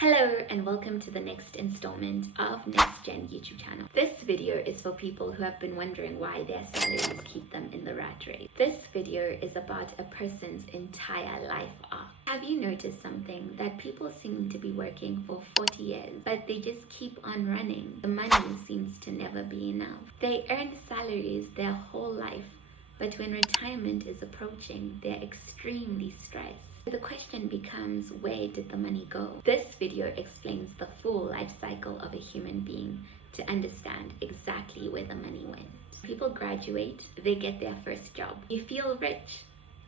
Hello and welcome to the next installment of Next Gen YouTube channel. This video is for people who have been wondering why their salaries keep them in the rat race. This video is about a person's entire life arc. Have you noticed something? That people seem to be working for 40 years, but they just keep on running. The money seems to never be enough. They earn salaries their whole life, but when retirement is approaching, they're extremely stressed. The question becomes, where did the money go? This video explains the full life cycle of a human being to understand exactly where the money went. People graduate, they get their first job. You feel rich.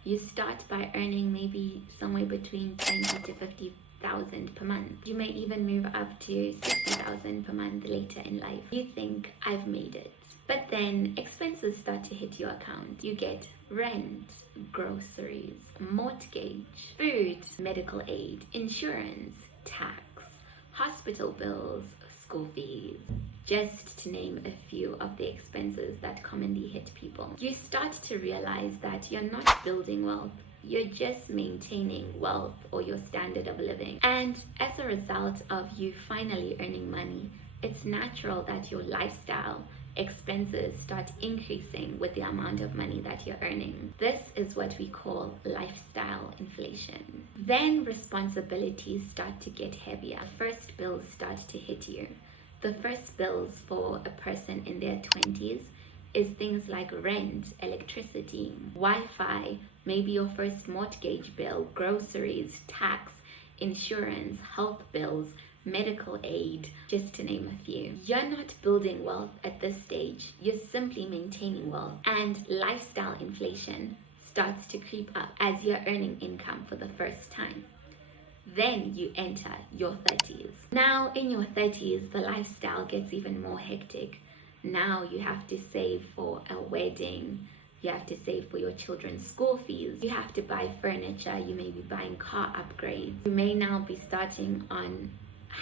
You start by earning maybe somewhere between 20 to 50,000 per month. You may even move up to 60,000 per month later in life. You think, I've made it. But then expenses start to hit your account. You get rent, groceries, mortgage, food, medical aid, insurance, tax, hospital bills, school fees, just to name a few of the expenses that commonly hit people. You start to realize that you're not building wealth, you're just maintaining wealth or your standard of living. And as a result of you finally earning money, it's natural that your lifestyle expenses start increasing with the amount of money that you're earning. This is what we call lifestyle inflation. Then responsibilities start to get heavier. First bills start to hit you. The first bills for a person in their 20s is things like rent, electricity, Wi-Fi, maybe your first mortgage bill, groceries, tax, insurance, health bills, medical aid, just to name a few. You're not building wealth at this stage, you're simply maintaining wealth, and lifestyle inflation starts to creep up as you're earning income for the first time. Then you enter your 30s. Now in your 30s, the lifestyle gets even more hectic. Now you have to save for a wedding, you have to save for your children's school fees, you have to buy furniture, you may be buying car upgrades, you may now be starting on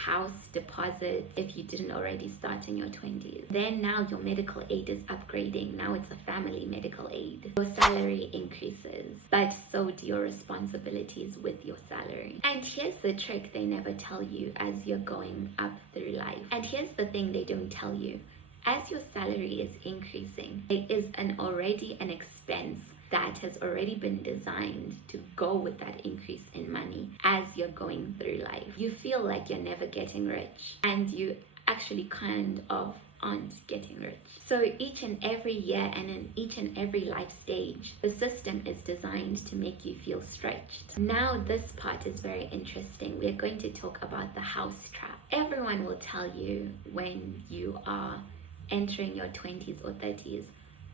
house deposits if you didn't already start in your 20s. Then now your medical aid is upgrading. Now it's a family medical aid. Your salary increases, but so do your responsibilities with your salary. And here's the trick they never tell you as you're going up through life. And here's the thing they don't tell you. As your salary is increasing, there is already an expense that has already been designed to go with that increase in money as you're going through life. You feel like you're never getting rich, and you actually kind of aren't getting rich. So each and every year and in each and every life stage, the system is designed to make you feel stretched. Now this part is very interesting. We're going to talk about the house trap. Everyone will tell you when you are entering your 20s or 30s,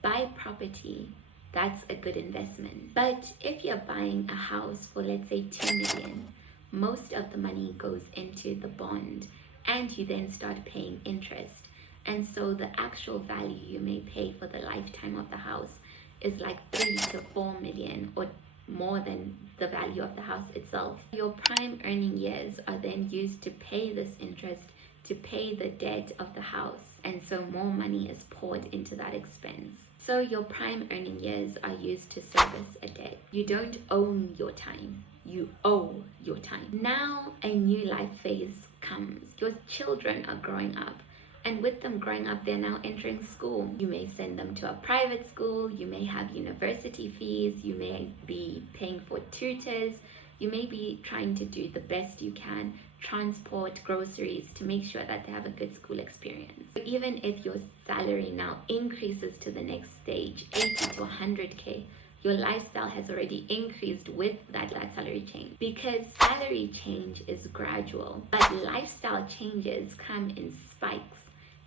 buy property. That's a good investment. But if you're buying a house for, let's say, 2 million, most of the money goes into the bond and you then start paying interest. And so the actual value you may pay for the lifetime of the house is like 3 to 4 million or more than the value of the house itself. Your prime earning years are then used to pay this interest, to pay the debt of the house, and so more money is poured into that expense. So your prime earning years are used to service a debt. You don't own your time, you owe your time. Now a new life phase comes. Your children are growing up, and with them growing up, they're now entering school. You may send them to a private school, you may have university fees, you may be paying for tutors, you may be trying to do the best you can, transport, groceries, to make sure that they have a good school experience. So even if your salary now increases to the next stage, 80 to 100K, your lifestyle has already increased with that salary change. Because salary change is gradual, but lifestyle changes come in spikes.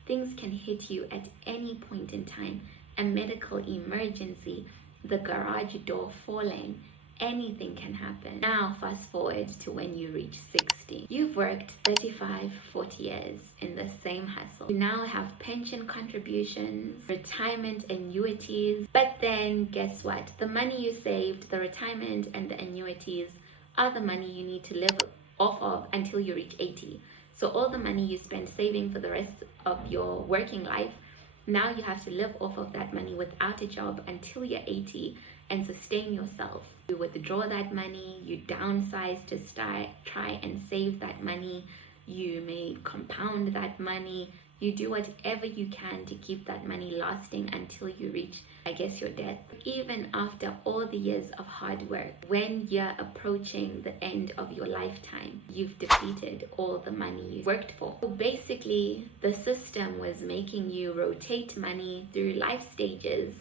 Things can hit you at any point in time. A medical emergency, the garage door falling, anything can happen. Now fast forward to when you reach 60. You've worked 35, 40 years in the same hustle. You now have pension contributions, retirement annuities, but then guess what? The money you saved, the retirement and the annuities are the money you need to live off of until you reach 80. So all the money you spend saving for the rest of your working life, now you have to live off of that money without a job until you're 80. and sustain yourself. You withdraw that money, you downsize to try and save that money, you may compound that money, you do whatever you can to keep that money lasting until you reach, I guess, your death. Even after all the years of hard work, when you're approaching the end of your lifetime, you've depleted all the money you worked for. So basically, the system was making you rotate money through life stages,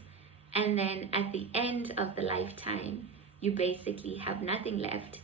and then at the end of the lifetime, you basically have nothing left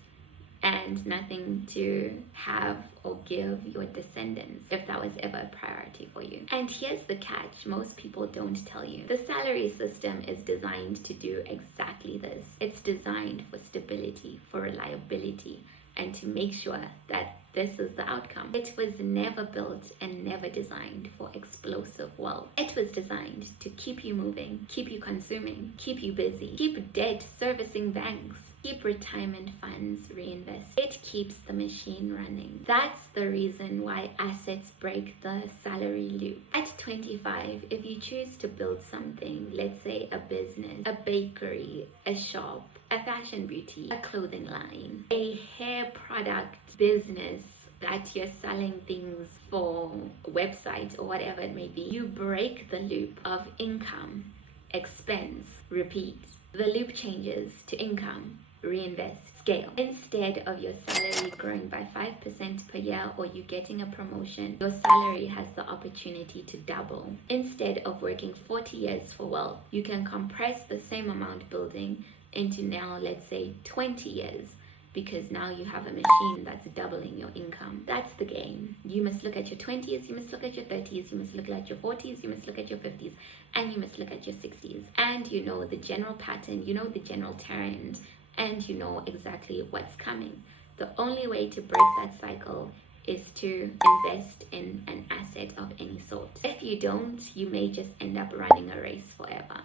and nothing to have or give your descendants, if that was ever a priority for you. And here's the catch: most people don't tell you. The salary system is designed to do exactly this. It's designed for stability, for reliability, and to make sure that this is the outcome. It was never built and never designed for explosive wealth. It was designed to keep you moving, keep you consuming, keep you busy, keep debt servicing banks, keep retirement funds reinvested. It keeps the machine running. That's the reason why assets break the salary loop. At 25, if you choose to build something, let's say a business, a bakery, a shop, a fashion boutique, a clothing line, a hair product business that you're selling things for, websites or whatever it may be, you break the loop of income, expense, repeat. The loop changes to income, reinvest, scale. Instead of your salary growing by 5% per year or you getting a promotion, your salary has the opportunity to double. Instead of working 40 years for wealth, you can compress the same amount building into now, let's say, 20 years, because now you have a machine that's doubling your income. That's the game. You must look at your 20s, you must look at your 30s, you must look at your 40s, you must look at your 50s, and you must look at your 60s. And you know the general pattern, you know the general trend, and you know exactly what's coming. The only way to break that cycle is to invest in an asset of any sort. If you don't, you may just end up running a race forever.